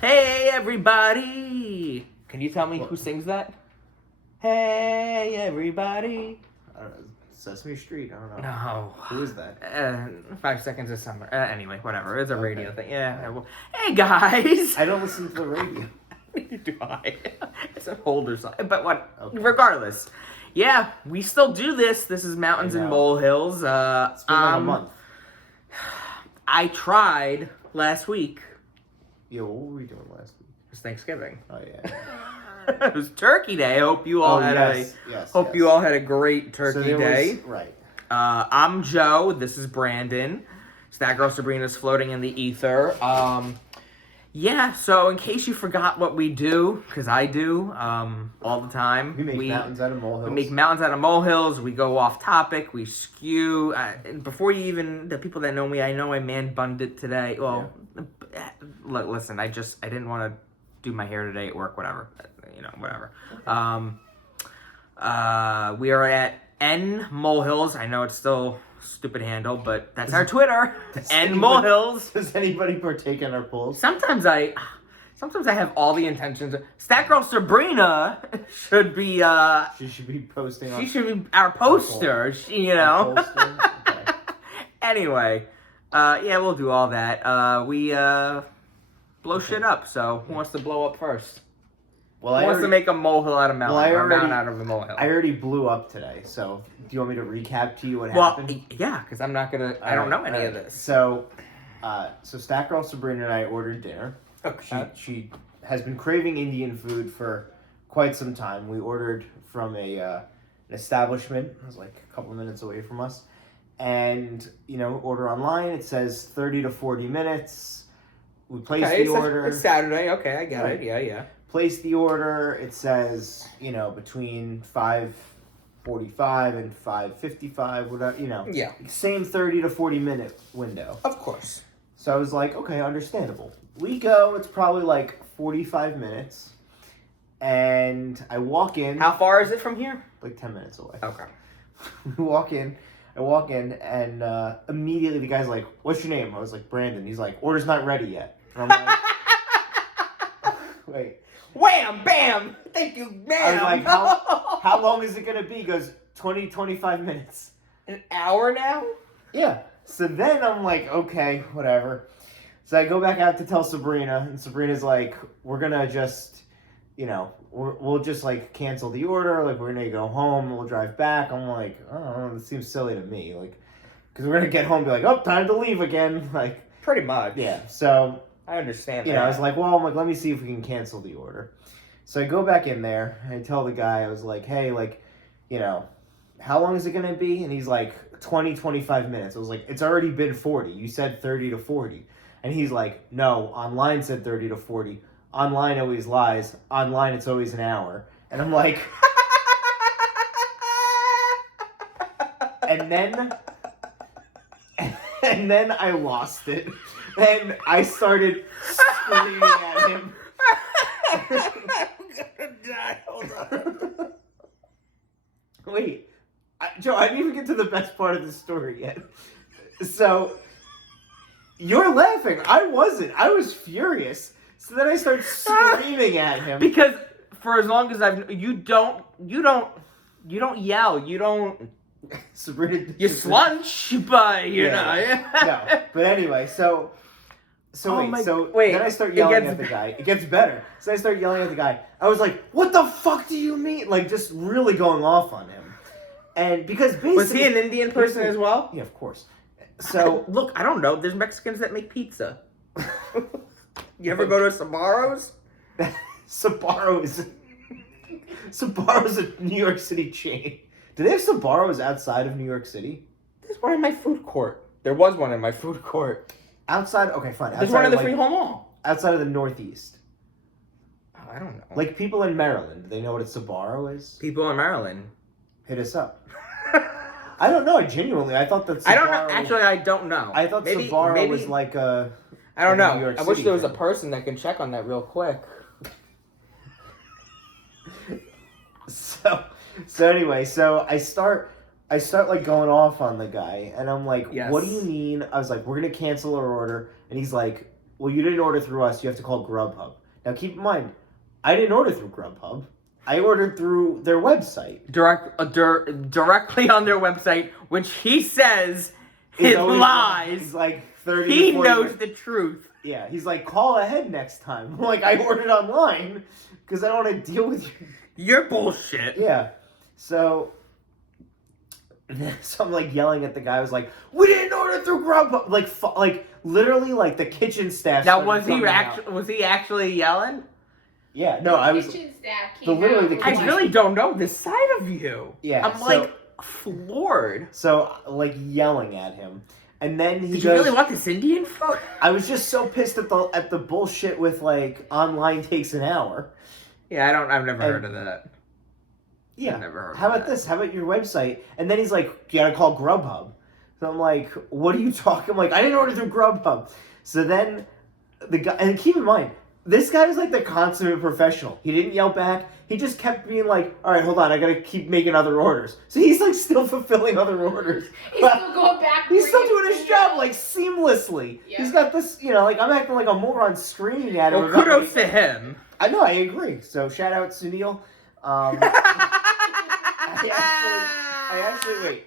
Hey, everybody! Can you tell me who sings that? Hey, everybody! I don't know. Sesame Street. I don't know. No. Who is that? 5 Seconds of Summer. Anyway, whatever. It's a radio thing. Yeah. Well, hey, guys! I don't listen to the radio. Neither do I. It's an older song. But what? Okay. Regardless. Yeah, we still do this. This is Mountains and Molehills. It's been like a month. I tried last week. Yo, what were we doing last week? It was Thanksgiving. Oh, yeah. It was Turkey Day. I hope you all you all had a great Turkey Day. Right. I'm Joe. This is Brandon. That girl Sabrina's floating in the ether. Yeah. So in case you forgot what we do, because I do all the time. We make mountains out of molehills. We make mountains out of molehills. We go off topic. We skew. Before you even, the people that know me, I know I man bunned it today. Well, look, listen. I didn't want to do my hair today at work. Whatever. Whatever. Okay. We are at N Molehills. I know it's still a stupid handle, but that's our Twitter. N Molehills. Does anybody partake in our polls? Sometimes I have all the intentions. Stat girl Sabrina should be. She should be posting. She should be our poster. Okay. Anyway, yeah, we'll do all that. We blow shit up. So who wants to blow up first? Well, Who wants to make a molehill out of mountain, or mountain out of a molehill? I already blew up today, so do you want me to recap to you what happened? Yeah, because I'm not gonna. I don't know any of this. So Stat Girl Sabrina and I ordered dinner. Okay. She has been craving Indian food for quite some time. We ordered from an establishment. It was like a couple of minutes away from us, and order online. It says 30 to 40 minutes. We placed the order. It's Saturday. Okay, I got it. Yeah. Place the order. It says, between 5:45 and 5:55, whatever, Yeah. Same 30 to 40 minute window. Of course. So I was like, okay, understandable. We go, it's probably like 45 minutes. And I walk in. How far is it from here? Like 10 minutes away. Okay. I walk in, and immediately the guy's like, what's your name? I was like, Brandon. He's like, order's not ready yet. And I'm like, wait. Wham! Bam! Thank you, ma'am! I was like, how long is it going to be? He goes, 25 minutes. An hour now? Yeah. So then I'm like, okay, whatever. So I go back out to tell Sabrina, and Sabrina's like, we're going to just, we'll just like cancel the order. Like, we're going to go home, we'll drive back. I'm like, oh, this seems silly to me. Like, because we're going to get home and be like, oh, time to leave again. Like, pretty much. Yeah. So I understand that. I was like, let me see if we can cancel the order. So I go back in there, and I tell the guy, I was like, hey, how long is it going to be? And he's like, 25 minutes. I was like, it's already been 40. You said 30 to 40. And he's like, no, online said 30 to 40. Online always lies. Online, it's always an hour. And I'm like... And then I lost it. And I started screaming at him. I'm gonna die. Hold on. Wait. Joe, I didn't even get to the best part of the story yet. So, you're laughing. I wasn't. I was furious. So then I started screaming at him. Because for as long as you don't yell. You don't... Sabrina, you slunch, but No, but anyway, so wait, then I start yelling at the guy. It gets better. So I start yelling at the guy. I was like, "What the fuck do you mean?" Like, just really going off on him. And because basically, was he an Indian person as well? Yeah, of course. So look, I don't know. There's Mexicans that make pizza. You ever go to Sbarro's? Sbarro's a New York City chain. Do they have Sbarro's outside of New York City? There's one in my food court. There was one in my food court. Outside? Okay, fine. There's one in the Freehold Mall. Outside of the Northeast. Oh, I don't know. Like people in Maryland, do they know what a Sbarro is? People in Maryland. Hit us up. I don't know. I thought that Sbarro... I don't know. Actually, I don't know. I thought Sbarro was like a... I don't know. I wish there was a person that can check on that real quick. So anyway, I start like going off on the guy, and I'm like, What do you mean? I was like, we're gonna cancel our order, and he's like, well, you didn't order through us. You have to call Grubhub. Now, keep in mind, I didn't order through Grubhub. I ordered through their website. Directly on their website, which he says is lies. He's like 30 He 40 knows minutes. the truth. Yeah, he's like, call ahead next time. I'm like, I ordered online because I don't want to deal with you. You're bullshit. Yeah. So I'm like yelling at the guy. I was like, we didn't order through Grubhub. Like literally, like the kitchen staff. Now, was he actually yelling? Yeah, no, I was. Kitchen staff The came literally out the with, I kitchen- like, really don't know this side of you. Yeah, I'm so- like floored. So like yelling at him, and then he Did goes. you really want this Indian food? I was just so pissed at the bullshit with like online takes an hour. Yeah, I've never heard of that. Yeah. I've never heard How of about that. this? How about your website? And then he's like, you gotta call Grubhub. So I'm like, what are you talking? I'm like, I didn't order through Grubhub. So then the guy, and keep in mind, this guy was like the consummate professional. He didn't yell back. He just kept being like, all right, hold on, I gotta keep making other orders. So he's like still fulfilling other orders. He's still going back. He's still doing his job like seamlessly. Yeah. He's got this, like I'm acting like a moron screaming at him. Well, about, kudos to him. I know, I agree. So shout out Sunil. I actually wait.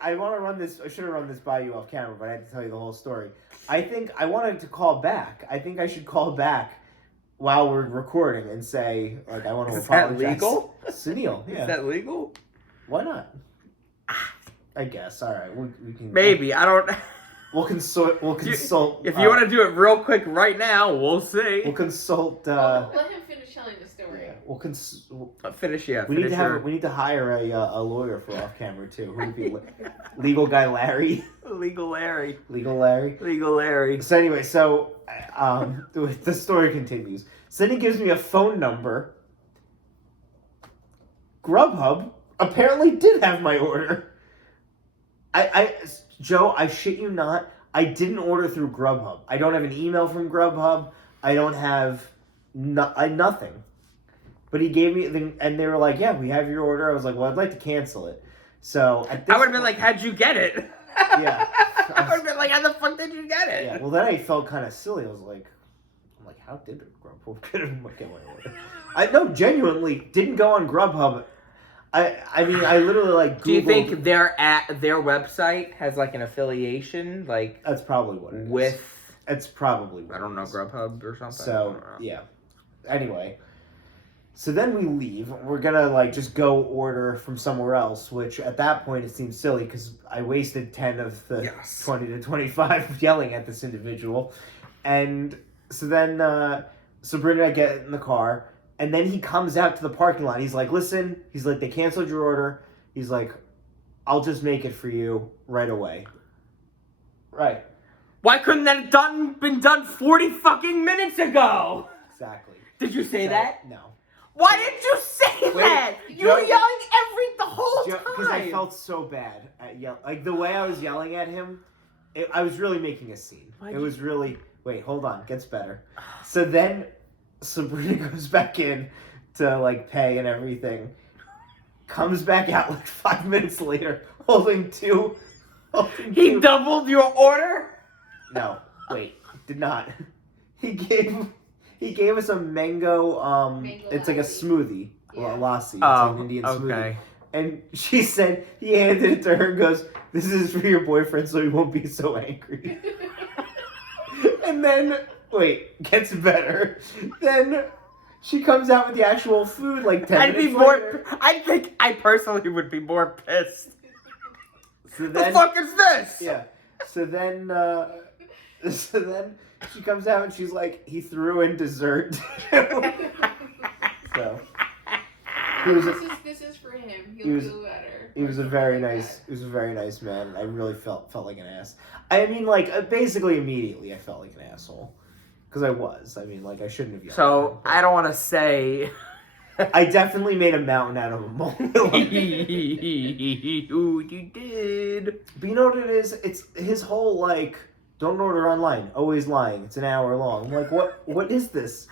I want to run this. I should have run this by you off camera, but I had to tell you the whole story. I think I wanted to call back. I think I should call back while we're recording and say, like, I want to apologize. Is that legal? Sunil, yeah. Is that legal? Why not? I guess. All right, we can. Maybe. I don't. We'll consult. We'll consult. If you want to do it real quick right now, we'll see. We'll consult. Let him finish telling the story. Yeah, we'll Finish, yeah. We need to hire a lawyer for off camera too. Who would be legal guy Larry? Legal Larry. Legal Larry. Legal Larry. So anyway, the story continues. So then he gives me a phone number. Grubhub apparently did have my order. Joe, I shit you not, I didn't order through Grubhub. I don't have an email from Grubhub. I don't have nothing. But he gave me, and they were like, yeah, we have your order. I was like, well, I'd like to cancel it. So at this I would have been like, how'd you get it? Yeah. I would have been like, how the fuck did you get it? Yeah, well, then I felt kind of silly. I was like, how did Grubhub get my order? No, genuinely, didn't go on Grubhub. I mean, I literally like Googled. Do you think their website has like an affiliation, like That's probably what it is. with? It's probably what I don't know, Grubhub or something. So, I don't know. yeah. Anyway. So then we leave. We're gonna, like, just go order from somewhere else, which at that point it seems silly because I wasted 10 of the 20 to 25 yelling at this individual. And so then Sabrina and I get in the car, and then he comes out to the parking lot. He's like, listen, he's like, they canceled your order. He's like, I'll just make it for you right away. Right. Why couldn't that have been done 40 fucking minutes ago? Exactly. Did you say So, that? No. Why did you say that? You were Joe- yelling the whole Because I time. felt so bad at like the way I was yelling at him. I was really making a scene. It was really. Wait, hold on. Gets better. So then Sabrina goes back in to like pay and everything. Comes back out like 5 minutes later, holding two. He doubled your order? No, wait, did not. He gave us a mango. It's like a smoothie, lassi. It's like an Indian smoothie. And she said he handed it to her and goes, "This is for your boyfriend, so he won't be so angry." And then, wait, gets better. Then she comes out with the actual food like 10 minutes later. I think I personally would be more pissed. So then, The fuck is this? Yeah. So then she comes out and she's like, he threw in dessert. So This is for him. He'll feel better. He was a very nice man. I really felt like an ass. I mean, like, basically immediately I felt like an asshole. Because I was. I mean, like, I shouldn't have yelled. So, I don't want to say... I definitely made a mountain out of a molehill. Ooh, you did. But you know what it is? It's his whole, like, don't order online. Always lying. It's an hour long. I'm like, what is this?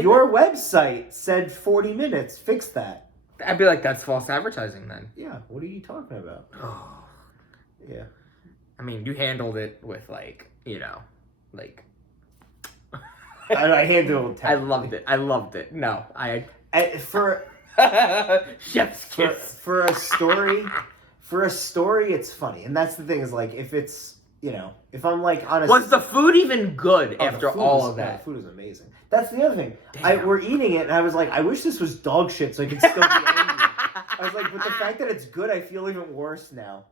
Your website said 40 minutes. Fix that. I'd be like, that's false advertising then. Yeah, what are you talking about? Yeah. I mean, you handled it with, like, I handled it. I loved it. I loved it. No, For chef's kiss. for a story, it's funny, and that's the thing is like if it's if I'm like honest. Was the food even good Oh, after the food all was- of that? The food is amazing. That's the other thing. Damn. We're eating it, and I was like, I wish this was dog shit, so I could still be angry. I was like, but the fact that it's good, I feel even worse now.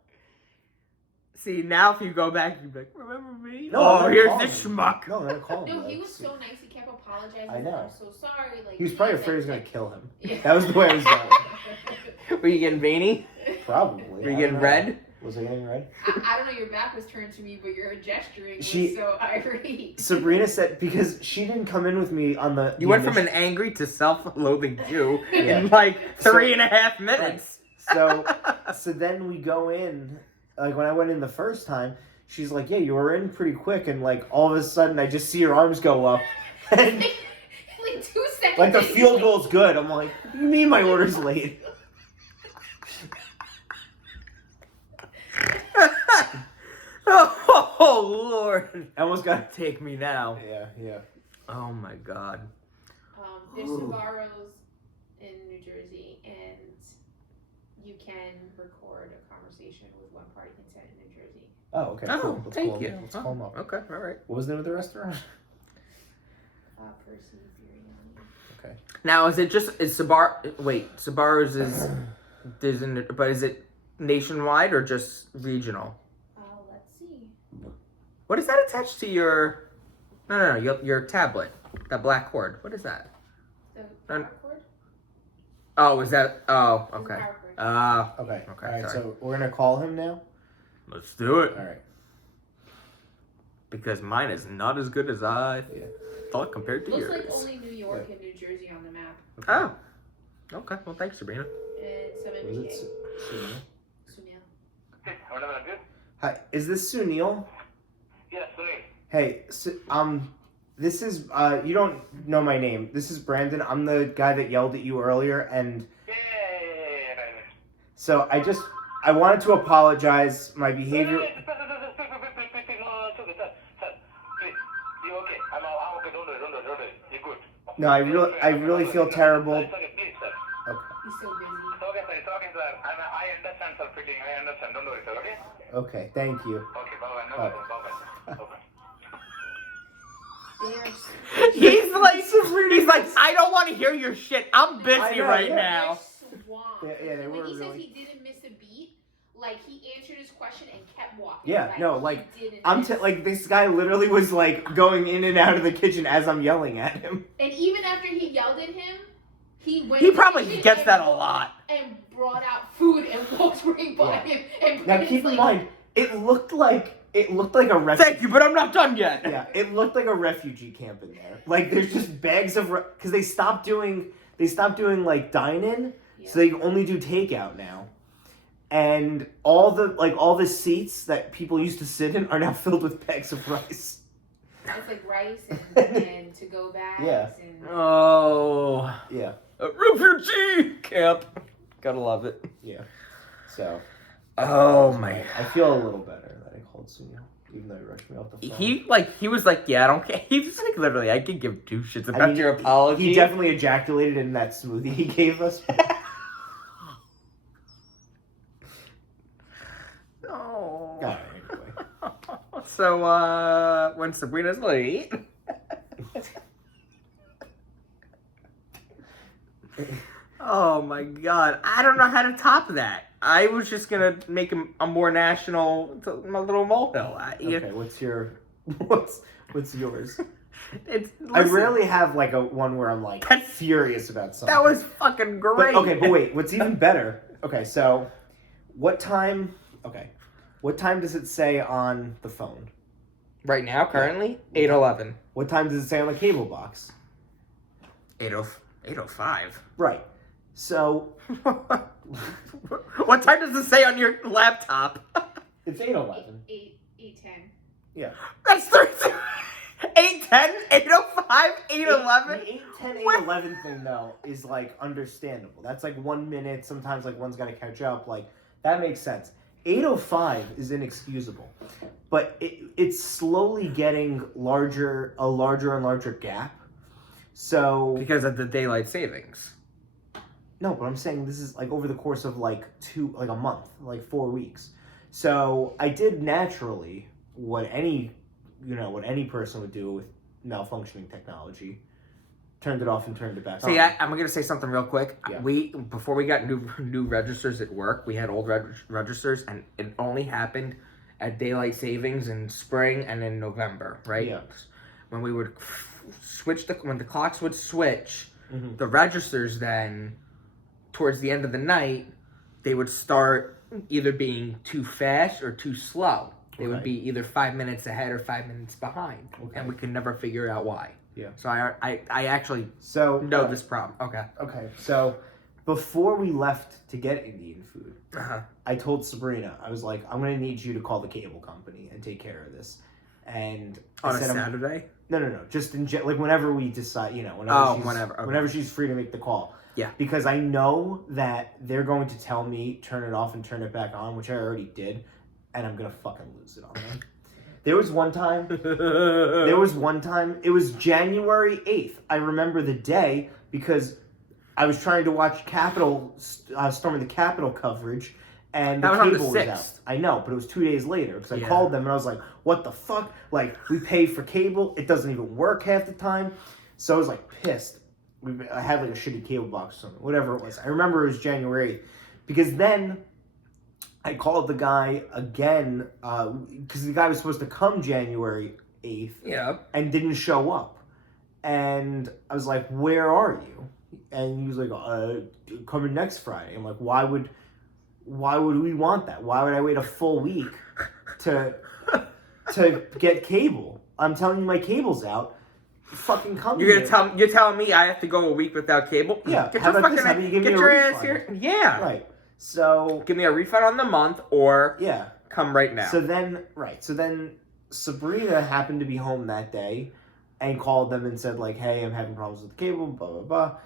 See, now if you go back, you'd be like, remember me? No, I'm Oh, gonna here's call this him. schmuck. No, I'm gonna call him. No, he like, was so nice. He kept apologizing. I know. I'm so sorry. Like He was probably please, afraid he was like, gonna kill him. Yeah. That was the way I was going. Were you getting veiny? Probably. Were you I don't getting know. red? Was I getting red? I don't know. Your back was turned to me, but your gesturing was She- so irate. Sabrina said because she didn't come in with me on the. You went from an angry to self-loathing Jew Yeah. in like 3.5 minutes. So then we go in. Like when I went in the first time, she's like, "Yeah, you were in pretty quick," and like all of a sudden, I just see your arms go up, and Like 2 seconds. like the field goal's good. I'm like, "What do you mean my order's late?" Oh Lord! I almost got. Take me now. Yeah. Oh my God. There's Sbarro's in New Jersey, and you can record a conversation with one party consent in New Jersey. Oh, okay. Oh, Cool. Let's thank call you. him. Let's call him up. Okay, all right. What was the name of the restaurant? Percy Furion. Okay. Now, is Sbarro's isn't, but is it nationwide or just regional? Let's see. What is that attached to your? No, your tablet. That black cord. What is that? The power cord? Oh, is that? Oh, The okay. power cord. Okay. Okay, All right. sorry. So we're gonna call him now. Let's do it. All right. Because mine is not as good as I thought compared to Looks yours. like only New York and New Jersey on the map. Oh. Okay. Well, thanks, Sabrina. And some Was MBK. it Sunil? Sunil. Hi. Is this Sunil? Yes, Sunil. Hey. This is you don't know my name. This is Brandon. I'm the guy that yelled at you earlier, and Yeah. so I wanted to apologize. My behavior. You okay? I'm okay. Don't worry. You're good. No, I really feel terrible. It's okay, please, sir. Okay. He's so busy. It's okay, sir. It's okay, sir. I understand, sir. Fitting. I understand. Don't worry, sir. Okay? Okay. Thank you. Okay, bye-bye. No Alright. problem. Bye-bye. Bye-bye. He's like, I don't want to hear your shit. I'm busy I know, right yeah. now. Swamped. Yeah, they when were he really. says he didn't miss a beat, like he answered his question and kept walking. Yeah, no, he like, didn't I'm miss. like this guy literally was like going in and out of the kitchen as I'm yelling at him. And even after he yelled at him, he went. He to the probably kitchen gets and that a lot. And brought out food and walked right by him. And Now Brandon's keep in like, mind, it looked like a refugee. Thank you, but I'm not done yet. Yeah, it looked like a refugee camp in there. Like there's just bags of because they stopped doing like dine-in, so they only do takeout now. And all the seats that people used to sit in are now filled with bags of rice. It's like rice and to-go bags. Yeah. And Oh, Yeah, a refugee camp. Gotta love it. yeah. So. Oh my. I feel a little better that I called Sunil, even though he rushed me off the phone. He was like, yeah, I don't care. He was like, literally, I could give two shits about your apology. He definitely ejaculated in that smoothie he gave us. Oh. Alright, anyway. So, when Sabrina's late. Oh my God, I don't know how to top that. I was just gonna make him a more national, my little molehill. Okay, what's yours? I rarely have like a one where I'm like That's- furious about something. That was fucking great. but wait, what's even better? Okay, so what time does it say on the phone? Right now, currently, 8:11. What time does it say on the cable box? 8:05. Right. So What time does it say on your laptop? it's 8:11. 8:10. Yeah. That's 13. 8:10, 8:05, 8:11. The 8:10, What? 8:11 thing though is like understandable. That's like 1 minute. Sometimes like one's got to catch up. Like that makes sense. 805 is inexcusable, but it's slowly getting a larger and larger gap. So Because of the daylight savings. no, but I'm saying this is like over the course of like a month, like 4 weeks. So I did naturally what any person would do with malfunctioning technology. Turned it off and turned it back on. See, I'm gonna say something real quick. Yeah. Before we got new registers at work, we had old registers, and it only happened at daylight savings in spring and in November, right? Yeah. When we would switch when the clocks would switch, Mhm. the registers then, towards the end of the night, they would start either being too fast or too slow. They would Okay. be either 5 minutes ahead or 5 minutes behind, Okay. and we could never figure out why. Yeah. So I actually So know this problem. Okay. Okay, so before we left to get Indian food, Uh-huh. I told Sabrina, I was like, I'm gonna need you to call the cable company and take care of this. And On I a said, Saturday? no, just like whenever we decide, whenever okay. whenever she's free to make the call. Yeah. Because I know that they're going to tell me turn it off and turn it back on, which I already did, and I'm gonna fucking lose it on them. There was one time, it was January 8th. I remember the day because I was trying to watch Storm of the Capitol coverage, and the That was on the cable was 6th. out. I know, but it was 2 days later because I Yeah. called them and I was like, what the fuck? Like, we pay for cable. It doesn't even work half the time. So I was like pissed. I had like a shitty cable box or something, whatever it was. I remember it was January 8th because then I called the guy again because the guy was supposed to come January 8th Yeah. and didn't show up. And I was like, where are you? And he was like, coming next Friday. I'm like, why would we want that? Why would I wait a full week to get cable? I'm telling you my cable's out. Fucking come You're here. you're telling me I have to go a week without cable? Yeah, Get how your about this? fucking How about you give me get a your ass refund? here. Yeah. Right. So Give me a refund on the month or yeah. come right now. So then Sabrina happened to be home that day and called them and said like, hey, I'm having problems with the cable, blah, blah, blah.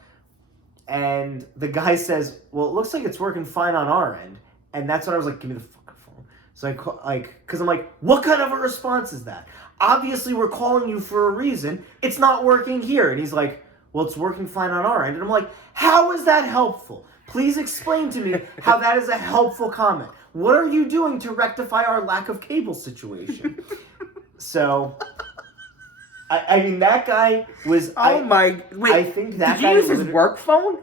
And the guy says, well, it looks like it's working fine on our end. And that's when I was like, give me the fucking phone. So I call, because I'm like, what kind of a response is that? Obviously, we're calling you for a reason. It's not working here. And he's like, well, it's working fine on our end. And I'm like, how is that helpful? Please explain to me how that is a helpful comment. What are you doing to rectify our lack of cable situation? So, I mean, that guy was... Wait, I think that did guy you use his literally- work phone?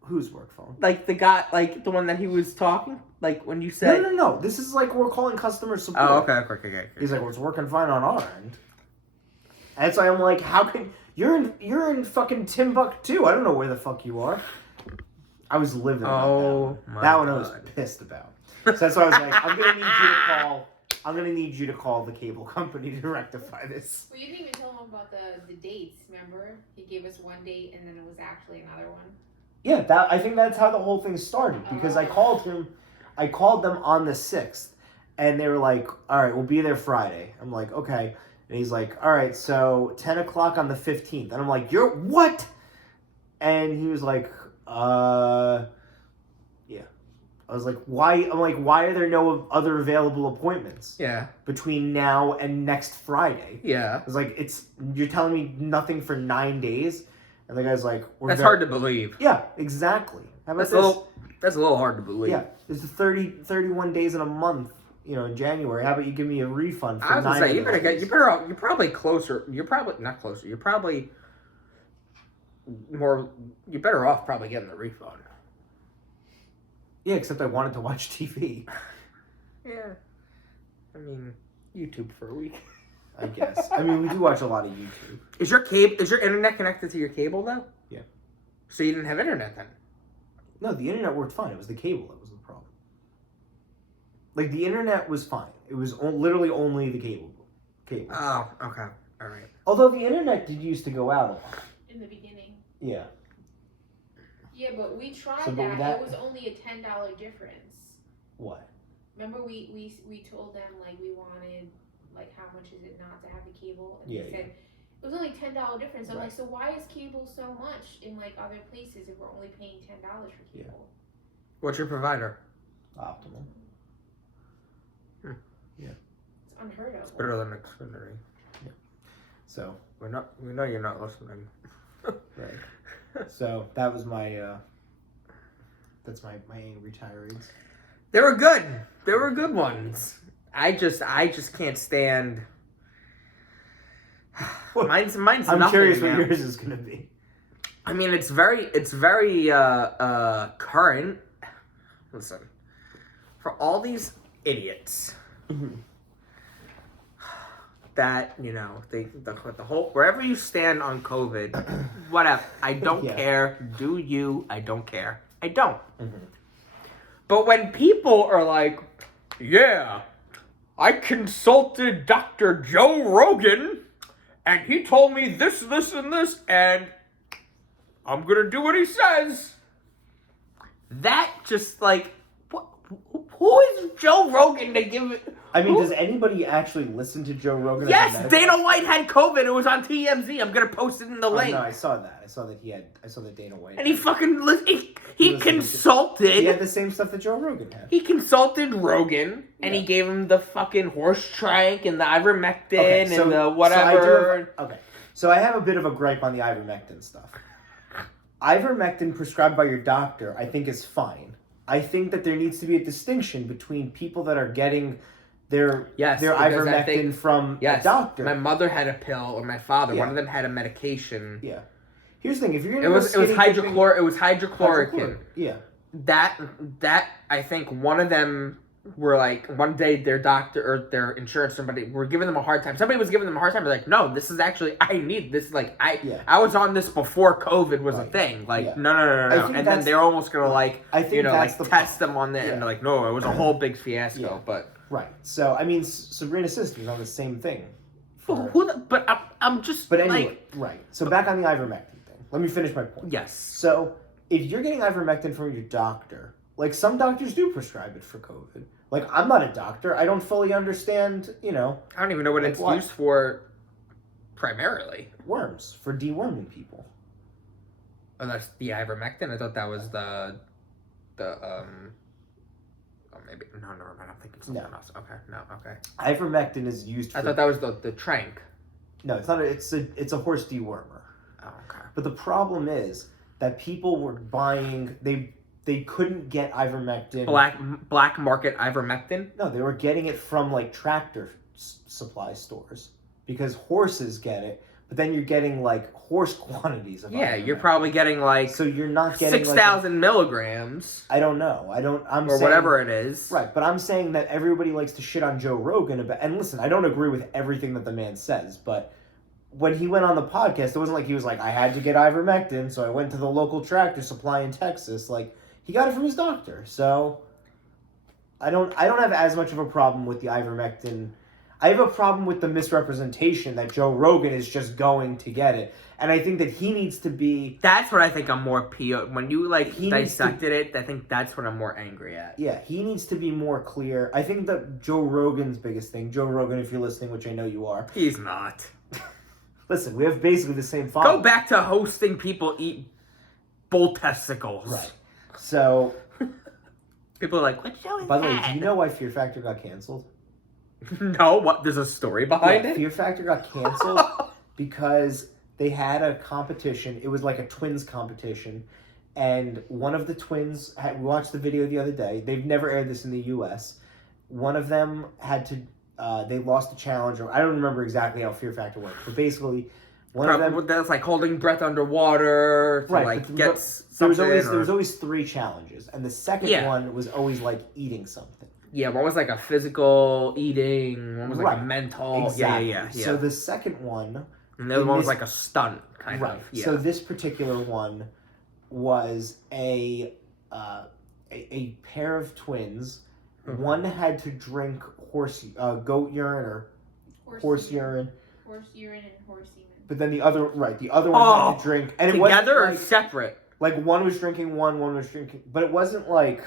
Whose work phone? Like the guy, like the one that he was talking? Like when you said... No. This is like we're calling customer support. Oh, okay. He's like, well, it's working fine on our end. And so I'm like, how can... You're in fucking Timbuktu. I don't know where the fuck you are. I was living about Oh, that one. my That one I was God. pissed about. So that's why I was like, I'm gonna need you to call the cable company to rectify this. Well, you didn't even tell him about the dates, remember? He gave us one date and then it was actually another one. Yeah, I think that's how the whole thing started because I called them on the 6th and they were like, all right, we'll be there Friday. I'm like, okay. And he's like, all right, so 10 o'clock on the 15th. And I'm like, you're what? And he was like, yeah. I was like, why? I'm like, why are there no other available appointments Yeah. between now and next Friday? Yeah. I was like, you're telling me nothing for 9 days? And the guy's like, That's hard to believe. Yeah, exactly. How about That's a little hard to believe. Yeah, it's 31 days in a month, in January. How about you give me a refund for I was 9 gonna say of those days? you're probably closer. You're probably not closer. You're probably more. You're better off probably getting the refund. Yeah, except I wanted to watch TV. Yeah. I mean, YouTube for a week. I guess. I mean, we do watch a lot of YouTube. Is your internet connected to your cable though? Yeah. So you didn't have internet then? No, the internet worked fine. It was the cable that was the problem. Like, the internet was fine. It was literally only the cable. Oh, okay. All right. Although the internet did used to go out a lot. In the beginning. Yeah. Yeah, but we tried So, but that. It was only a $10 difference. What? Remember we told them like we wanted like how much is it not to have the cable? And Yeah, they said it was only $10 difference. I'm like, so why is cable so much in like other places if we're only paying $10 for cable? What's your provider? Optimal. Yeah. It's unheard of. It's better than Xfinity. So We know you're not listening. right. So that was my that's my angry tirades. They were good. They were good ones. I just can't stand. Mine's I'm nothing curious now. what yours is gonna be. I mean, it's very current. Listen, for all these idiots that the whole wherever you stand on COVID, whatever. I don't care. Do you? I don't care. I don't. But when people are like, yeah, I consulted Dr. Joe Rogan, and he told me this, and this, and I'm gonna do what he says. That just like, who is Joe Rogan to give it? I mean, does anybody actually listen to Joe Rogan? Yes, Dana White had COVID. It was on TMZ. I'm gonna post it in the link. No, I saw that. I saw that Dana White. And he fucking he consulted. He had the same stuff that Joe Rogan had. He consulted Rogan, and he gave him the fucking horse trank and the ivermectin and the whatever. So I have a bit of a gripe on the ivermectin stuff. Ivermectin prescribed by your doctor, I think, is fine. I think that there needs to be a distinction between people that are getting their ivermectin from a doctor. My mother had a pill, or my father. One of them had a medication. Yeah. Here's the thing: if you're gonna it was hydrochloroquine. Yeah. That I think one of them were like, one day their doctor or their insurance somebody were giving them a hard time. Somebody was giving them a hard time. They're like, no, this is actually, I need this. Like I was on this before COVID was a thing. Like no. And then they're almost gonna test them on that, and they're like, no, it was a whole big fiasco. Yeah. But right. So I mean, Sabrina's sister was on the same thing. But I'm just. But anyway, right. So back on the ivermectin thing. Let me finish my point. Yes. So if you're getting ivermectin from your doctor, like some doctors do prescribe it for COVID. Like I'm not a doctor. I don't fully understand. I don't even know what it's used for. Primarily. Worms, for deworming people. Oh, that's the ivermectin. I thought that was the. Oh, maybe no. Never mind. I'm thinking something else. Okay. No. Okay. Ivermectin is used for. I thought that was the trank. No, it's not. It's a horse dewormer. Oh, okay. But the problem is that people were buying. They couldn't get ivermectin. Black market ivermectin? No, they were getting it from like tractor supply stores because horses get it. But then you're getting like horse quantities of ivermectin. You're probably getting like so you're not getting 6,000 milligrams. I don't know. I'm or saying, whatever it is. Right, but I'm saying that everybody likes to shit on Joe Rogan about. And listen, I don't agree with everything that the man says, but when he went on the podcast, it wasn't like he was like, I had to get ivermectin, so I went to the local tractor supply in Texas. Like he got it from his doctor. So I don't have as much of a problem with the ivermectin. I have a problem with the misrepresentation that Joe Rogan is just going to get it. And I think that he needs to be... That's what I think I'm more when you dissected it, I think that's what I'm more angry at. Yeah, he needs to be more clear. I think that Joe Rogan's biggest thing, Joe Rogan, if you're listening, which I know you are. He's not. Listen, we have basically the same following. Go back to hosting people eat bull testicles. Right. So... People are like, what show is By the that? way, do you know why Fear Factor got canceled? No, what? There's a story behind it? Fear Factor got canceled because they had a competition. It was like a twins competition. And one of the twins, we watched the video the other day. They've never aired this in the U.S. One of them had to, they lost a challenge. Or I don't remember exactly how Fear Factor worked. But basically, one of them... That's like holding breath underwater to get something. There was always 3 challenges. And the second one was always like eating something. Yeah, one was like a physical eating, one was like a mental. Exactly. Yeah. So the second one... And the other one was like a stunt, kind of. Yeah. So this particular one was a pair of twins. Mm-hmm. One had to drink goat urine or horse urine. Horse urine and horse semen. But then the other one had to drink. And together it or separate? Like one was drinking one was drinking... But it wasn't like...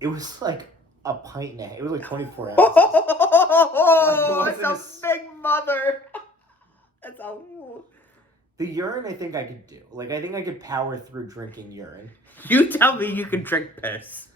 It was like a pint and a half. It was like 24 ounces. Oh, it's a big mother. That's a... The urine, I think I could do. Like, I think I could power through drinking urine. You tell me you can drink piss.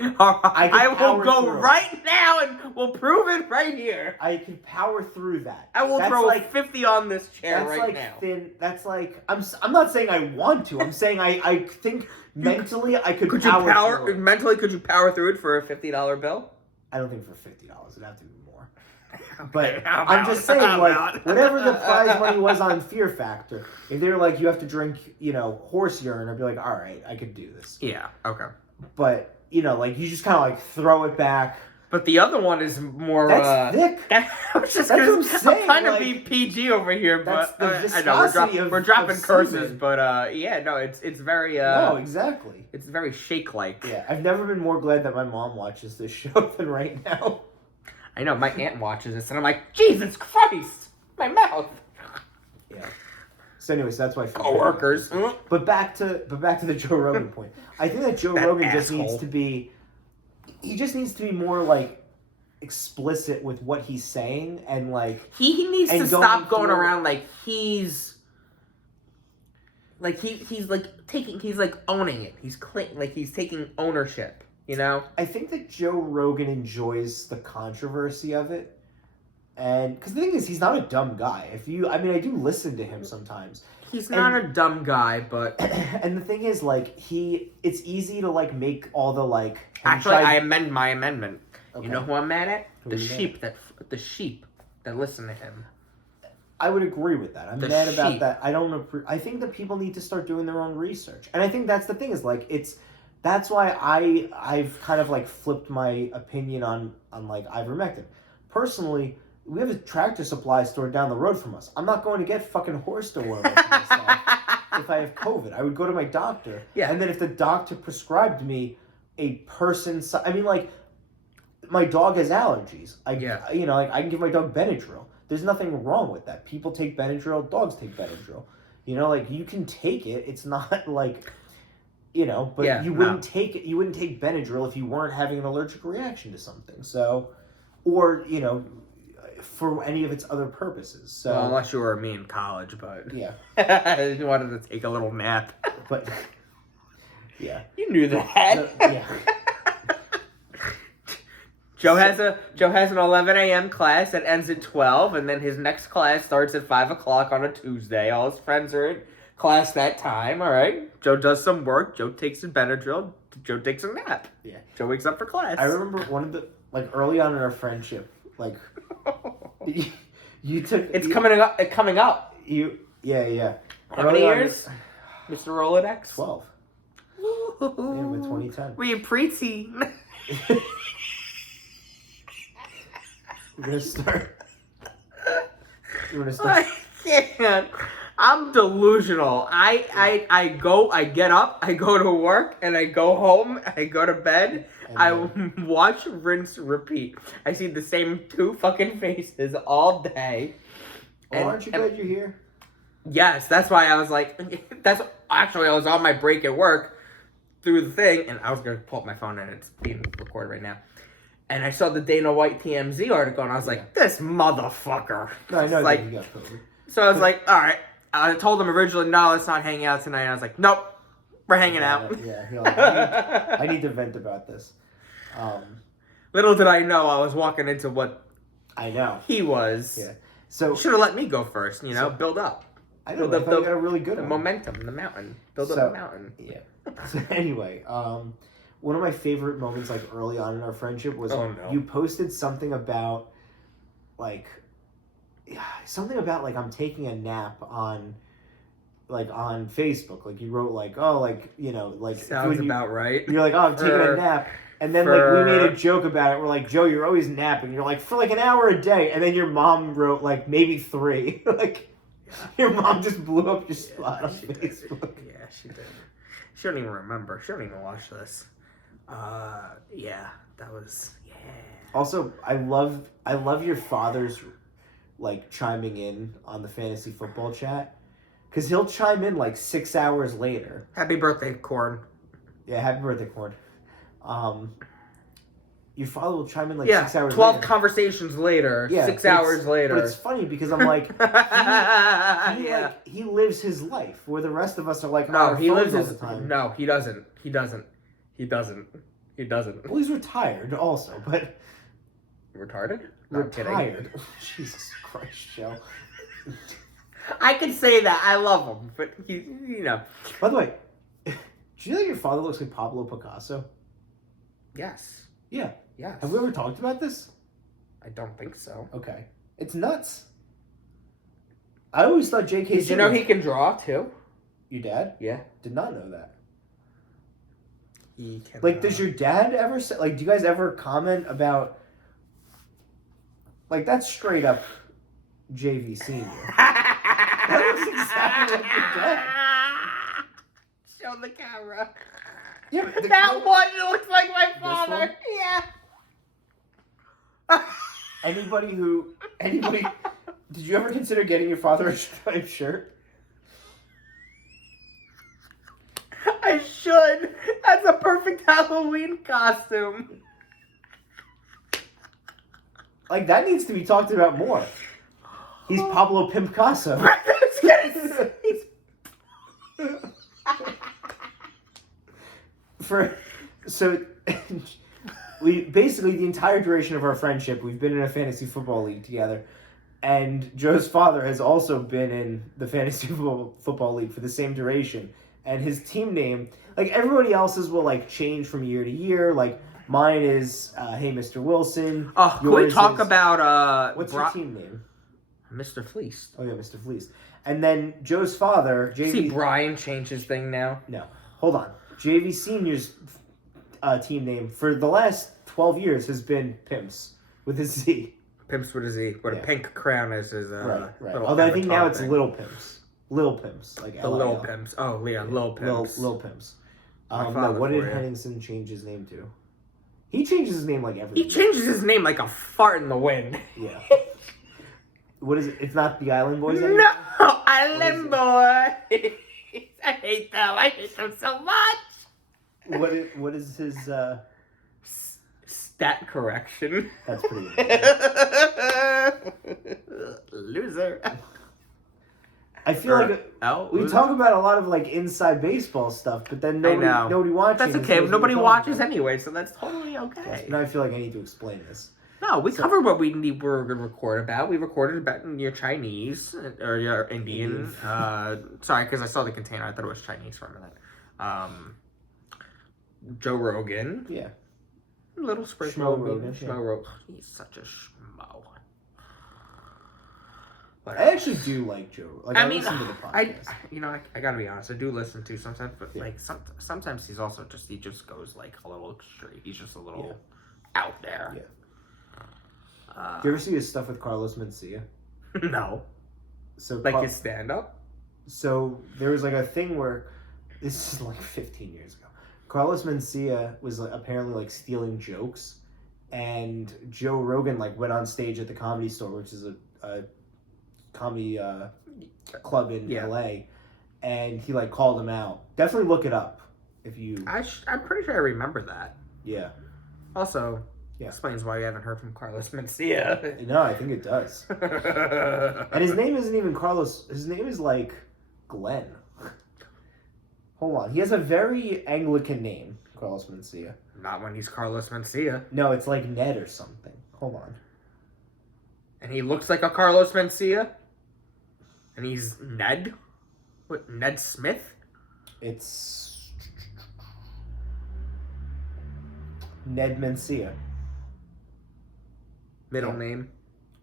I will power go through it. right now and we'll prove it right here. I can power through that. I will That's throw like 50 on this chair that's right like now. thin. That's like I'm not saying I want to. I'm saying I think mentally I could Could you power through it. mentally? Could you power through it for a $50 bill? I don't think for $50 it'd have to be more. Okay, But how I'm about- just saying, how like, about? whatever the prize money was on Fear Factor, if they're like, you have to drink, horse urine, I'd be like, all right, I could do this. Yeah. Okay. But, like, you just kind of, like, throw it back. But the other one is more. That's thick. I was just That's what I'm I'm saying, trying to like, be PG over here, that's but the I know viscosity we're dropping of curses, semen. but yeah, no, it's very No, exactly. it's very shake-like. Yeah, I've never been more glad that my mom watches this show than right now. I know my aunt watches this, and I'm like, Jesus Christ, my mouth. Yeah. So anyways, that's why Coworkers. But back to the Joe Rogan point. I think that Joe That Rogan just asshole. needs to be. He just needs to be more like explicit with what he's saying and like. He needs And to going stop going through- around like he's owning it. He's taking ownership. You know. I think that Joe Rogan enjoys the controversy of it, and because the thing is, he's not a dumb guy. I do listen to him sometimes. He's not a dumb guy, but And the thing is, like, it's easy to like make all the like. actually, I amend my amendment. Okay. You know who I'm mad at? Who The are you mad sheep that listen to him. I would agree with that. I'm The mad about sheep. that. I think that people need to start doing their own research, and I think that's the thing is like that's why I've kind of like flipped my opinion on like ivermectin. Personally, we have a Tractor Supply store down the road from us. I'm not going to get fucking horse dewormer for myself if I have COVID. I would go to my doctor, Yeah. and then if the doctor prescribed me a like my dog has allergies. I can give my dog Benadryl. There's nothing wrong with that. People take Benadryl, dogs take Benadryl. Like you can take it. It's not like but Yeah, you wouldn't take it. You wouldn't take Benadryl if you weren't having an allergic reaction to something. So, or for any of its other purposes. So, Well, unless you were me in college, but yeah, I just wanted to take a little nap. but yeah, You knew that. yeah. Joe has an 11 a.m. class that ends at 12, and then his next class starts at 5 o'clock on a Tuesday. All his friends are in class that time. All right. Joe does some work. Joe takes a Benadryl. Joe takes a nap. Yeah. Joe wakes up for class. I remember one of the early on in our friendship, you took It's coming up. You yeah. How many Early on- years, Mr. Rolodex? 12. Ooh. Yeah, with 2010. Were you preteen? We're gonna start. I can't. I'm delusional. I get up, I go to work, and I go home, I go to bed, And I then- watch, rinse, repeat. I see the same two fucking faces all day. Well, aren't you glad you're here? Yes, that's why I was like, I was on my break at work through the thing, and I was going to pull up my phone, and it's being recorded right now. And I saw the Dana White TMZ article, and I was like, this motherfucker. No, I know like, that you got COVID. So I was like, all right. I told him originally, no, let's not hang out tonight. And I was like, nope, we're hanging out. Yeah, you're like, I need to vent about this. Little did I know I was walking into what I know. he was. Yeah. So Should have let me go first, So- build up. I know. the- I thought you got a really good The one. momentum, the mountain. Build up So- the mountain. Yeah. So anyway, one of my favorite moments, like early on in our friendship, was Oh, no. you posted something about, like I'm taking a nap on Facebook. Like you wrote Sounds when about right. you're like, oh, I'm taking a nap. And then, we made a joke about it. We're like, Joe, you're always napping. You're like, for like an hour a day. And then your mom wrote, like, maybe 3. Your mom just blew up your spot on she did. Facebook. Yeah, she did. She don't even remember. She don't even watch this. Yeah, that was, yeah. Also, I love your father's, chiming in on the fantasy football chat. Because he'll chime in, 6 hours later. Happy birthday, Corn. Yeah, happy birthday, Corn. Your father will chime in, 6 hours 12 later. conversations later, Yeah, 6 but it's- hours later. But it's funny because I'm like, he, Yeah. he lives his life, where the rest of us are like, No, on our he lives phones his. all the time. No, he doesn't. He doesn't. He doesn't. He doesn't. Well, he's retired also, but Retarded? Not kidding. retired. Jesus Christ, Joe. I can say that. I love him, but he's, you know. By the way, do you know that your father looks like Pablo Picasso? Yes. Yeah. Yes. Have we ever talked about this? I don't think so. Okay. It's nuts. I always thought J.K. Did you know he can draw too? Your dad? Yeah. Did not know that. He can. Like, does your dad ever say, like, do you guys ever comment about, like, that's straight up JV Senior. That looks exactly like your dad. Show the camera. Yeah, but That one looks like my This father. one? Yeah. Anybody, did you ever consider getting your father a striped shirt? I should. That's a perfect Halloween costume. Like, that needs to be talked about more. He's Pablo Picasso. So we basically the entire duration of our friendship, we've been in a fantasy football league together, and Joe's father has also been in the fantasy football league for the same duration. And his team name, like everybody else's, will like change from year to year. Like mine is, "Hey, Mr. Wilson." Oh, can we Yours talk is- about What's your team name? Mr. Fleece? Oh yeah, Mr. Fleece. And then Joe's father, JV. See, Brian changed his thing now. No, hold on. JV Senior's team name for the last 12 years has been Pimps with a Z. Pimps with a Z. With Yeah. a pink crown as his Right. little Although I think now avatar it's thing. Little Pimps. Little Pimps, like The LIL. Lil Pimps. Oh, yeah, Lil Pimps. Lil Pimps. My No, father what did for you. Henningsen change his name to? He changes his name like every He changes his name like a fart in the wind. Yeah. What is it? It's not the Island Boys anymore? No, Island Boy. I hate them. I hate them so much. What is his, Stat correction. that's pretty amazing. Loser. I feel like we talk about a lot of like inside baseball stuff, but then nobody watches. That's okay. knows what Nobody we're talking watches about. anyway, so that's totally okay. Now I feel like I need to explain this. No, we covered what we were going to record about. We recorded about your Chinese or your Indian. Sorry, because I saw the container. I thought it was Chinese for a minute. Joe Rogan. Yeah. Little spray Schmo Rogan. Schmo Rogan. He's such a schmo. I actually do like Joe. Like I mean, listen to the podcast. I gotta be honest. I do listen to sometimes, but Yeah. like sometimes he just goes like a little extreme. He's just a little out there. Yeah. Do you ever see his stuff with Carlos Mencia? No. So Like his stand up? So there was like a thing where this is like 15 years ago. Carlos Mencia was like, apparently like stealing jokes, and Joe Rogan like went on stage at the Comedy Store, which is a comedy club in LA, and he like called him out. Definitely look it up if you. I'm pretty sure I remember that. Yeah. Also, Yeah. explains why you haven't heard from Carlos Mencia. No, I think it does. And his name isn't even Carlos. His name is like Glenn. Hold on. He has a very Anglican name, Carlos Mencia. Not when he's Carlos Mencia. No, it's like Ned or something. Hold on. And he looks like a Carlos Mencia? And he's Ned? What, Ned Smith? It's Ned Mencia. Middle name?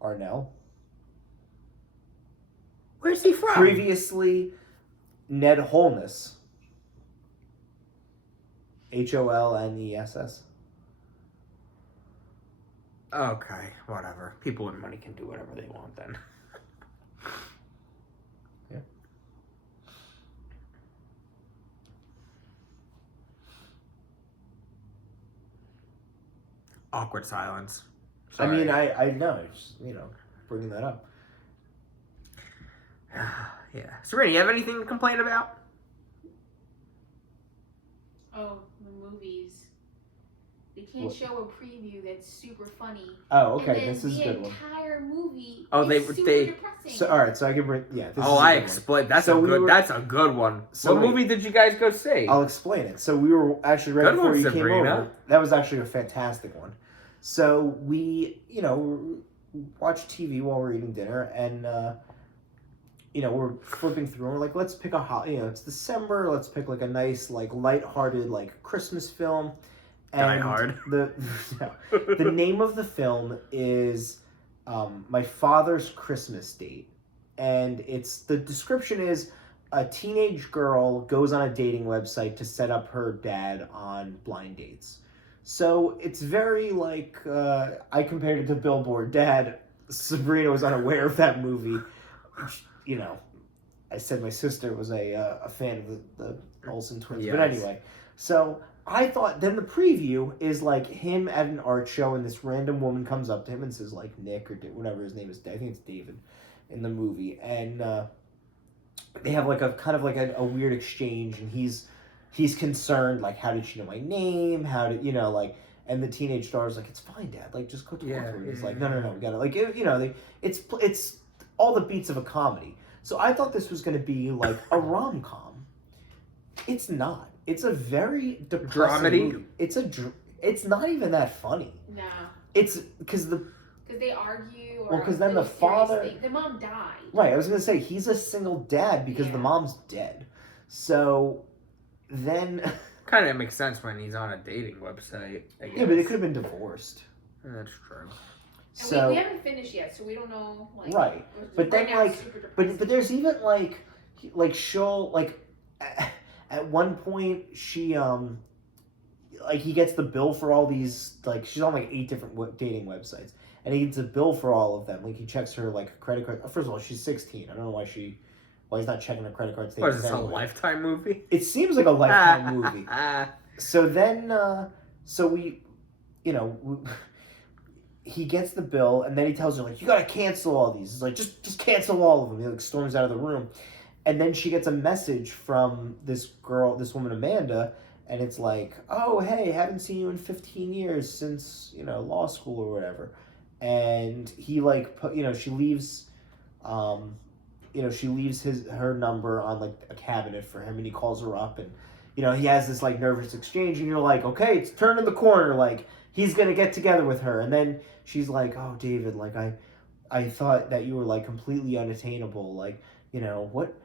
Arnell. Where's he from? Previously, Ned Holness. Holness. Okay, whatever. People with money can do whatever they want then. Yeah. Awkward silence. I Sorry. mean, I know. Just, bringing that up. Yeah. Serena, you have anything to complain about? Oh, the movies. They can't show a preview that's super funny. Oh, okay, And then this is a good one. The entire movie is super depressing. So, all right, so I can bring, this is a I good one. explain. That's So that's a good one. So what movie did you guys go see? I'll explain it. So we were actually right Good before one, you Sabrina. came over. That was actually a fantastic one. So we, watch TV while we're eating dinner, and we're flipping through, and we're like, let's pick it's December, let's pick like a nice, like lighthearted, like Christmas film. And Die Hard. The name of the film is My Father's Christmas Date, and the description is a teenage girl goes on a dating website to set up her dad on blind dates. So it's very like, I compared it to Billboard. Dad, Sabrina was unaware of that movie. I said my sister was a fan of the Olsen twins. Yes. But anyway, so I thought then the preview is like him at an art show, and this random woman comes up to him and says like Nick or whatever his name is. I think it's David in the movie. And they have like a kind of like a weird exchange, and he's concerned, like, how did she know my name? How did, and the teenage daughter's like, it's fine, Dad. Like, just go talk to her. He's like, no, we gotta, like, it's all the beats of a comedy. So I thought this was going to be, like, a rom-com. It's not. It's a very depressing movie. It's not even that funny. No. It's, because they argue. Well, because then the father... The mom died. Right, I was going to say, he's a single dad because the mom's dead. So... Then kind of makes sense when he's on a dating website. I guess. Yeah, but it could have been divorced. That's true. And we haven't finished yet, so we don't know. Like, right, but then but there's even like she'll like at one point she like he gets the bill for all these, like she's on like 8 different dating websites, and he gets a bill for all of them. Like he checks her like credit card. First of all, she's 16. I don't know why he's not checking her credit card statement. What is this, a Lifetime movie? It seems like a Lifetime movie. So then, he gets the bill, and then he tells her, like, you gotta cancel all these. He's like, just cancel all of them. He, like, storms out of the room. And then she gets a message from this woman, Amanda, and it's like, oh, hey, haven't seen you in 15 years since, law school or whatever. And he, like, she leaves... she leaves her number on like a cabinet for him, and he calls her up, and he has this like nervous exchange, and you're like, okay, it's turning the corner, like he's gonna get together with her, and then she's like, oh, David, like I thought that you were like completely unattainable, like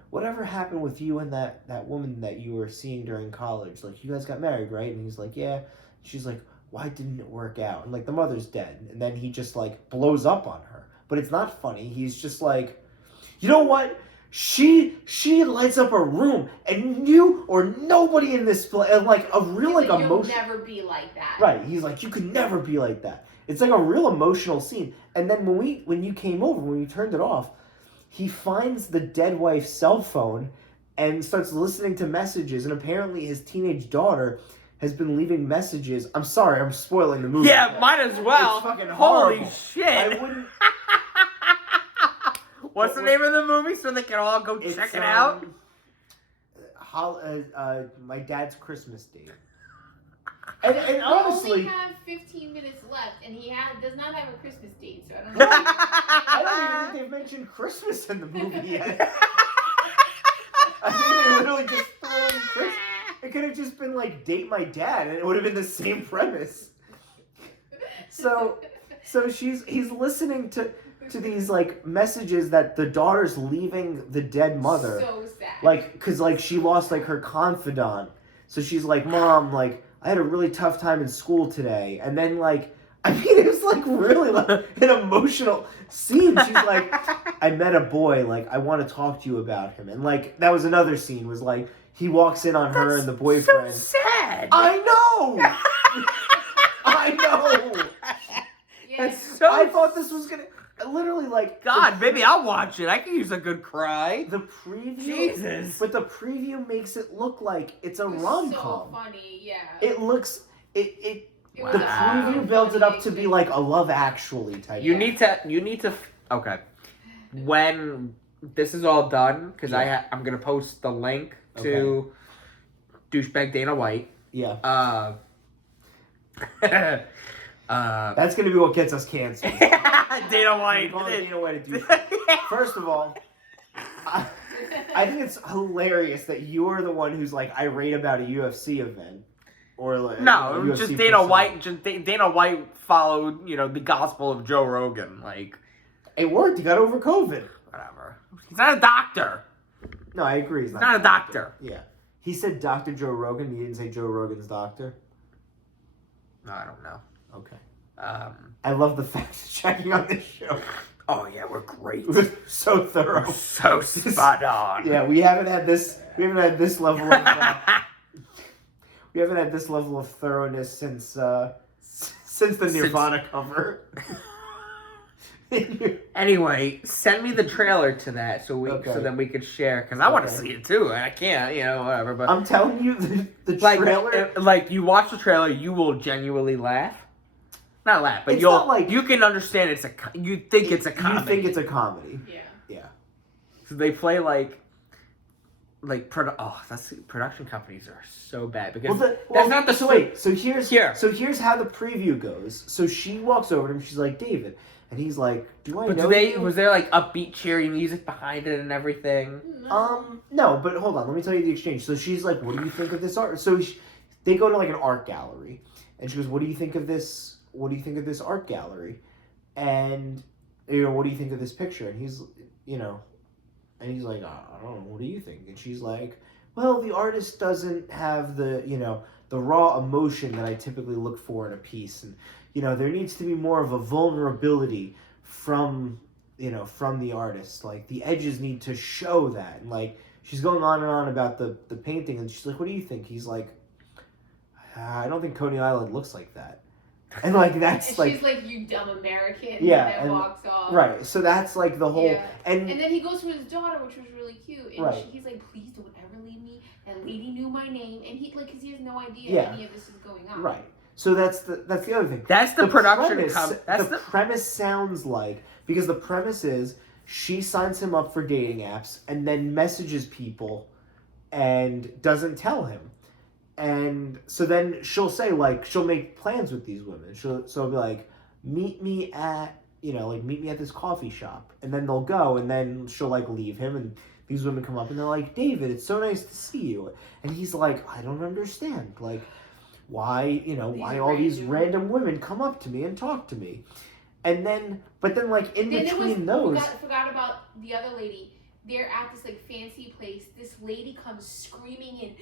whatever happened with you and that woman that you were seeing during college, like you guys got married, right? And he's like, yeah. She's like, why didn't it work out? And like the mother's dead, and then he just like blows up on her, but it's not funny. He's just like, you know what? She lights up a room, and you or nobody in this place, like a real like emotion. You'll never be like that. Right? He's like, you could never be like that. It's like a real emotional scene. And then when you came over, when you turned it off, he finds the dead wife's cell phone and starts listening to messages. And apparently, his teenage daughter has been leaving messages. I'm sorry, I'm spoiling the movie. Yeah, might as well. It's fucking horrible. Holy shit! I wouldn't. What's the name of the movie so they can all go check it out? My Dad's Christmas Date. And honestly, we only have 15 minutes left, and he does not have a Christmas date, so I don't know. I don't even think they've mentioned Christmas in the movie yet. I think they literally just threw in Christmas. It could have just been like Date My Dad, and it would have been the same premise. So he's listening to these like messages that the daughter's leaving the dead mother. So sad. Like, cause like she lost like her confidant. So she's like, Mom, like I had a really tough time in school today. And then like, I mean, it was like really like an emotional scene. She's like, I met a boy, like I want to talk to you about him. And like, that was another scene, was like, he walks in on her and the boyfriend. So sad. I know! I know! Yeah. That's so... I thought this was gonna... Literally, like... God, maybe I'll watch it. I can use a good cry. The preview... Jesus. But the preview makes it look like it's a rom-com. So funny, yeah. It looks... Wow. The preview builds it up to be like a Love Actually type. You need to... Okay. When this is all done, because I'm going to post the link to Douchebag Dana White. Yeah. That's gonna be what gets us canceled. Dana White. Call Dana White to do. First of all, I think it's hilarious that you're the one who's like irate about a UFC event, or like No, UFC just Dana person. White. Just Dana White followed, the gospel of Joe Rogan. Like, It worked. He got over COVID. whatever. He's not a doctor. No, I agree. He's He's not a doctor. Yeah, he said Dr. Joe Rogan. He didn't say Joe Rogan's doctor. No, I don't know. Okay. Um. I love the fact checking on this show. Oh yeah, we're great. It was so thorough. So spot on. Yeah, we haven't had this level of we haven't had this level of thoroughness since the Nirvana cover. Anyway, send me the trailer to that so then we could share, because I want to see it too, and I can't, whatever. But I'm telling you, the trailer. Like you watch the trailer, you will genuinely laugh. Not laugh, but It's not like- you can understand you think it's a comedy. You think it's a comedy. Yeah. Yeah. So they play production companies are so bad because that's not the wait. So here's Here. So here's how the preview goes. So she walks over to him. She's like, David, and he's like, Do I know you? Was there like upbeat, cheery music behind it and everything? No, but hold on. Let me tell you the exchange. So she's like, "What do you think of this art?" So they go to like an art gallery, and she goes, "What do you think of this? What do you think of this art gallery?" And what do you think of this picture? And he's like, I don't know. What do you think? And she's like, well, the artist doesn't have the raw emotion that I typically look for in a piece, and there needs to be more of a vulnerability from the artist. Like the edges need to show that. And like she's going on and on about the painting, and she's like, what do you think? He's like, I don't think Coney Island looks like that. And like that's and like she's like, you dumb American. Yeah, And then and- walks off. right. So that's like the whole Yeah. and And then he goes to his daughter, which was really cute. And Right. he's like, please don't ever leave me. That lady knew my name, and he because he has no idea Yeah. any of this is going on. right. So that's the other thing. That's the production. Premise, the premise sounds like, because the premise is she signs him up for dating apps and then messages people and doesn't tell him. And so then she'll say, like, she'll make plans with these women. She'll be like, meet me at this coffee shop. And then they'll go, and then she'll like leave him, and these women come up and they're like, David, it's so nice to see you. And he's like, I don't understand. Like, why all these random women come up to me and talk to me. And then, but then like in between those. Forgot about the other lady. They're at this like fancy place. This lady comes screaming in,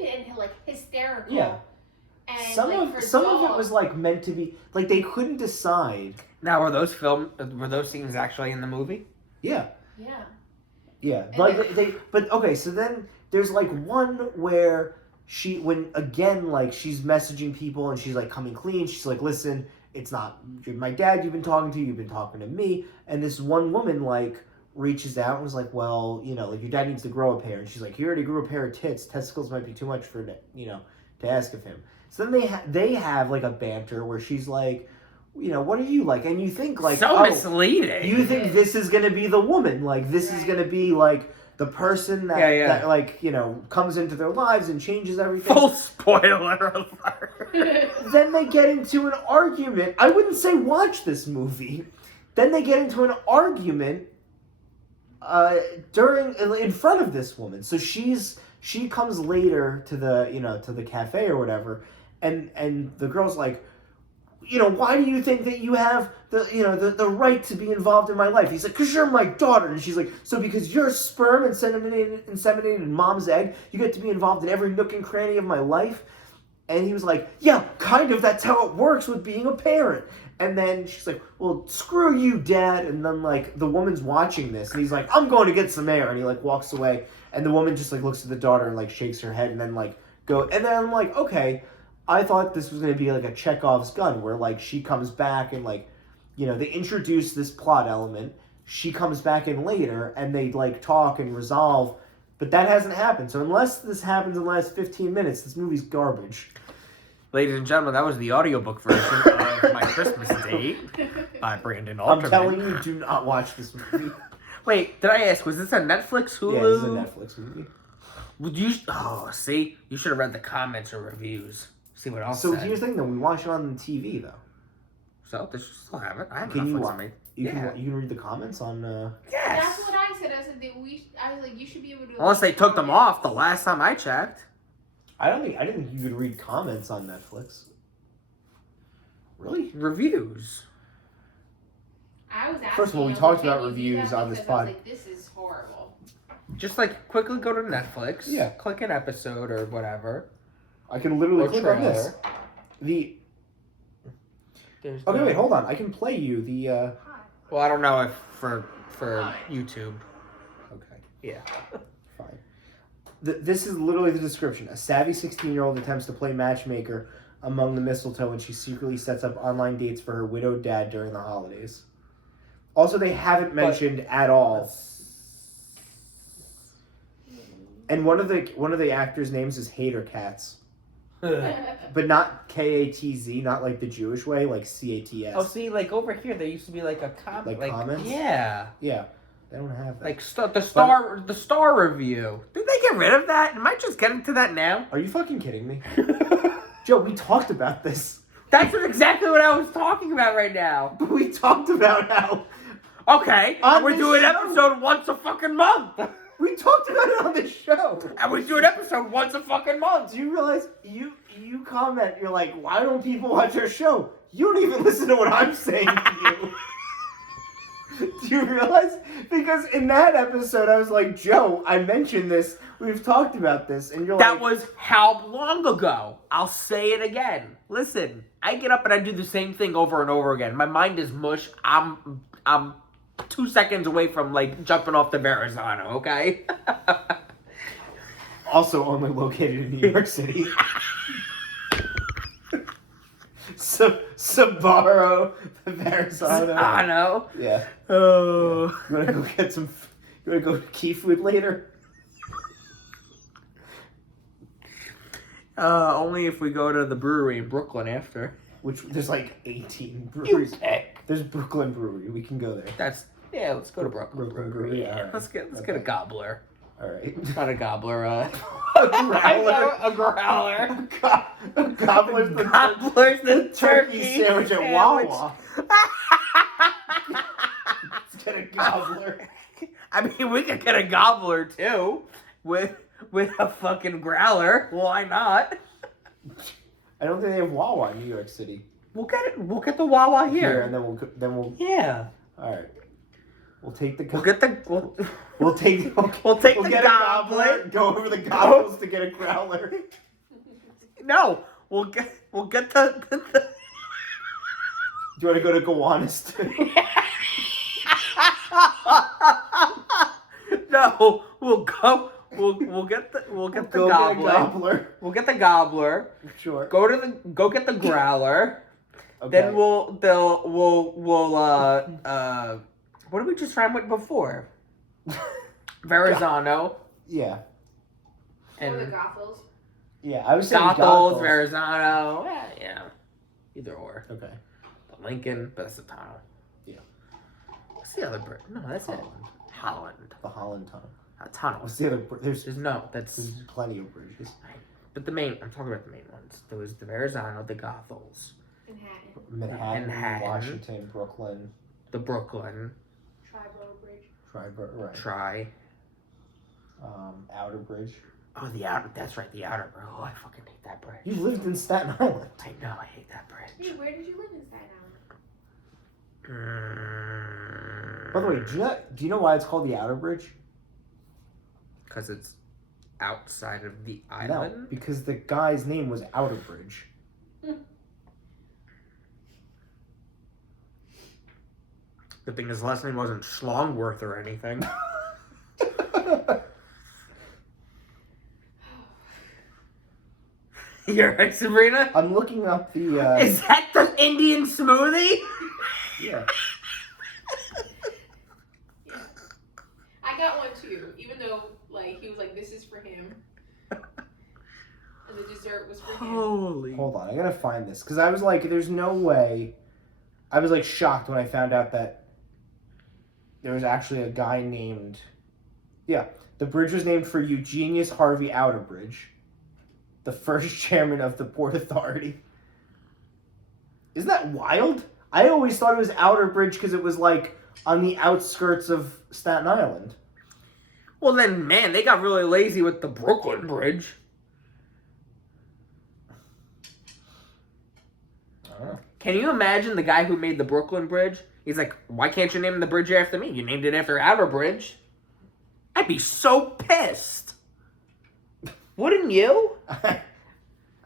David, and like hysterical. Yeah. And Some like, of it was like meant to be like they couldn't decide. Now, were those scenes actually in the movie? Yeah. Yeah. Yeah. And Like but okay, so then there's like one where she's messaging people and she's like coming clean. She's like, listen, it's not my dad you've been talking to me. And this one woman like reaches out and was like, well, like your dad needs to grow a pair. And she's like, he already grew a pair of tits. Testicles might be too much for to ask of him. So then they have like a banter where she's like, what are you like? And you think like, misleading. You think this is gonna be the woman? Like this is gonna be like the person that like comes into their lives and changes everything. Full spoiler alert. Then they get into an argument. I wouldn't say watch this movie. Then they get into an argument in front of this woman. So she comes later to the cafe or whatever, and the girl's like, why do you think that you have the right to be involved in my life? He's like, because you're my daughter. And she's like, so because you're sperm inseminated in mom's egg, you get to be involved in every nook and cranny of my life? And he was like, yeah, kind of. That's how it works with being a parent. And then she's like, well, screw you, Dad. And then, like, the woman's watching this. And he's like, I'm going to get some air. And he, like, walks away. And the woman just, like, looks at the daughter and, like, shakes her head. And then, like, And then I'm like, okay. I thought this was going to be, like, a Chekhov's gun. Where, like, she comes back and, like, they introduce this plot element. She comes back in later. And they, like, talk and resolve. But that hasn't happened. So unless this happens in the last 15 minutes, this movie's garbage. Ladies and gentlemen, that was the audiobook version of My Christmas Date by Brandon Alterman. I'm telling you, do not watch this movie. Wait, did I ask, was this on Netflix, Hulu? Yeah, this is a Netflix movie. You should have read the comments or reviews. See what else. So said. here's the thing, though. We watch it on the TV, though. So they should still have it. I have Can you Netflix watch- on me. You Yeah. can read the comments on. Yes. That's what I said. I said that I was like, you should be able to. Unless they took them off the last time I checked. I didn't think you could read comments on Netflix. Really? Reviews. I was asking. First of all, we I was talked like, about can you do reviews that? on this Because I was pod. like, this is horrible. Just like quickly go to Netflix. Yeah. Click an episode or whatever. I can literally Or click on this. trailer. There's Okay, no- wait, hold on. I can play you the. Hi. Well, I don't know if for YouTube. Okay. Yeah. Fine. This is literally the description. A savvy 16-year-old attempts to play matchmaker among the mistletoe when she secretly sets up online dates for her widowed dad during the holidays. Also, they haven't mentioned at all. And one of the actors' names is Hater Cats, but not K-A-T-Z, not like the Jewish way, like C-A-T-S. Oh, see, like over here, there used to be like a comment. Like comments? Yeah. Yeah, they don't have that. Like the star review. Did they get rid of that? Am I just getting to that now? Are you fucking kidding me? Joe, we talked about this. That's exactly what I was talking about right now. We talked about how. Okay, On we're this doing an show. episode once a fucking month. We talked about it on the show. And we do an episode once a fucking month. Do you realize you comment? You're like, why don't people watch our show? You don't even listen to what I'm saying to you. Do you realize? Because in that episode, I was like, Joe, I mentioned this. We've talked about this, and you're That like, was how long ago? I'll say it again. Listen, I get up and I do the same thing over and over again. My mind is mush. I'm 2 seconds away from like jumping off the Verrazano, okay? also only located in New York City. Sabaro, the Verrazano. I know. Yeah. Oh. You wanna go get some? You wanna go key food later? Only if we go to the brewery in Brooklyn after. Which there's like 18 You breweries. pick. There's Brooklyn Brewery. We can go there. Let's go to Brooklyn. Brooklyn Brewery, Yeah, alright. let's get a Okay. gobbler. All right. Not a gobbler. A growler. A growler. A gobbler's the Gobbler's the turkey sandwich at sandwich. Wawa. Let's get a gobbler. I mean, we could get a gobbler too, with a fucking growler. Why not? I don't think they have Wawa in New York City. We'll get it. We'll get the Wawa here. and then we'll. Yeah. All right. We'll take the. We'll get the. We'll take. We'll take We'll the get gobbler. a gobbler. Go over the gobbles to get a growler. No, we'll get the Do you want to go to Gowanus too? No, we'll go. We'll get the Go gobbler. get a gobbler. We'll get the gobbler. Sure. Go get the growler. Okay. Then we'll what did we just rhyme with before? Verrazano Yeah. Or the and Gothels. Yeah. I was saying Gothels, Gothels. Verrazano. Yeah. Either or. Okay. The Lincoln, but that's the tunnel. Yeah. What's the other bridge? No, that's it. Holland. The Holland Tunnel. A tunnel. What's the other? There's That's plenty of bridges. but I'm talking about the main ones. There was the Verrazano, the Gothels, Manhattan. Manhattan. Washington, Brooklyn, the Brooklyn, Triborough Bridge. right. Tri. Outer Bridge. Oh, the outer. That's right, the outer bridge. Oh, I fucking hate that bridge. You lived in Staten Island. I know, I hate that bridge. Hey, where did you live in Staten Island? By the way, do you know why it's called the Outer Bridge? Because it's outside of the No, island. because the guy's name was Outer Bridge. Good thing his last name wasn't Schlongworth or anything. You're right, Sabrina? I'm looking up the. Is that the Indian smoothie? Yeah. I got one too, even though like he was like, "This is for him," and the dessert was for him. Holy. Hold on, I gotta find this because I was like, "There's no way." I was like shocked when I found out that there was actually a guy named. Yeah, the bridge was named for Eugenius Harvey Outerbridge. the first chairman of the Port Authority. Isn't that wild? I always thought it was Outer Bridge because it was like on the outskirts of Staten Island. Well, then, man, they got really lazy with the Brooklyn Bridge. I don't know. Can you imagine the guy who made the Brooklyn Bridge? He's like, why can't you name the bridge after me? You named it after Outer Bridge. I'd be so pissed. Wouldn't you? I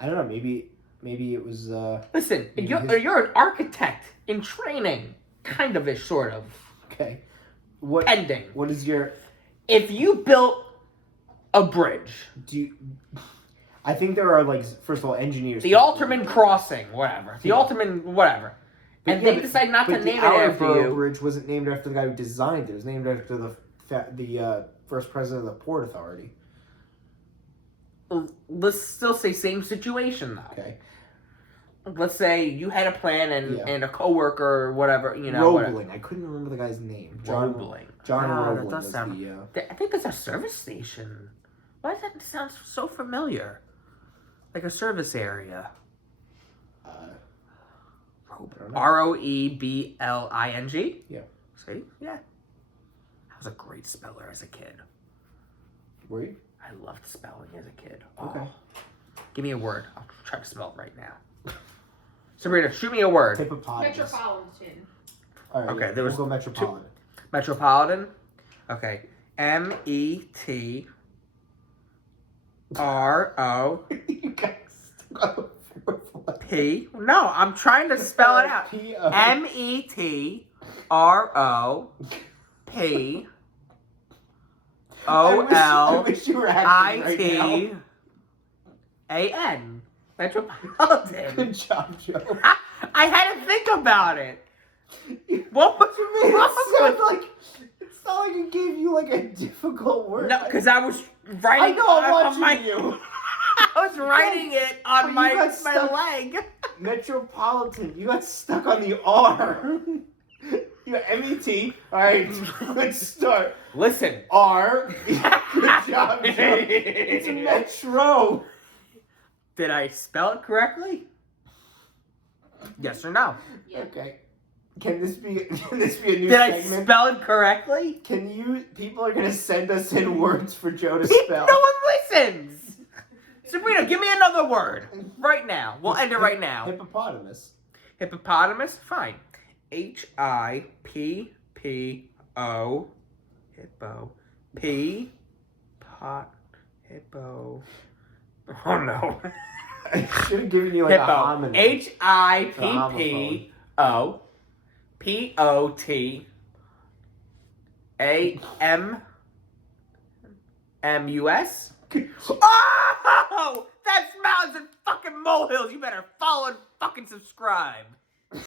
don't know. Maybe it was. Listen, maybe you're an architect in training. Kind of ish, sort of. Okay. What? Pending. What is your? If you built a bridge, I think there are like, first of all, engineers. the Alterman Crossing, whatever. The Alterman, whatever. But And yeah, they decide not to but name it the after Outerborough you. Bridge wasn't named after the guy who designed it. It was named after the first president of the Port Authority. Let's still say same situation, though. Okay. Let's say you had a plan and a coworker or whatever, Roebling. I couldn't remember the guy's name. Roebling. John Oh, Roebling that does was sound. the. I think that's a service station. Why does that sound so familiar? Like a service area. Roebling. Yeah. See? Yeah. I was a great speller as a kid. Were you? I loved spelling as a kid. Okay. Give me a word. I'll try to spell it right now. Sabrina, shoot me a word. Hippopotamus. Metropolitan. All right, Okay, yeah, there was we'll go Metropolitan. Metropolitan. Okay. METRO. You guys stuck on the fourth one. P. No, I'm trying to spell it out. P-O. METROPOLIT. I wish you were acting right now. Metropolitan. Good job, Joe. I had to think about it. What was wrong with It's not like it gave you like a difficult word. No, because I was I writing know, I'm on watching my. you. I was writing it but on you my got stuck. leg. Metropolitan. You got stuck on the R. You got MET. All right, let's start. Listen. R. Good job, Joe. It's Metro. Did I spell it correctly? Yes or no? Yeah. Okay. Can this be a new Did I segment? spell it correctly? People are gonna send us in words for Joe to No spell. one listens. Sabrina, give me another word right now. We'll end it right now. Hippopotamus. Hippopotamus, fine. HIPPO. Hippo. Hippo. Oh no. I should have given you like a Hippo. homonym. HIPPO. POTAMMUS. Oh! That's mountains and fucking molehills. You better follow and fucking subscribe.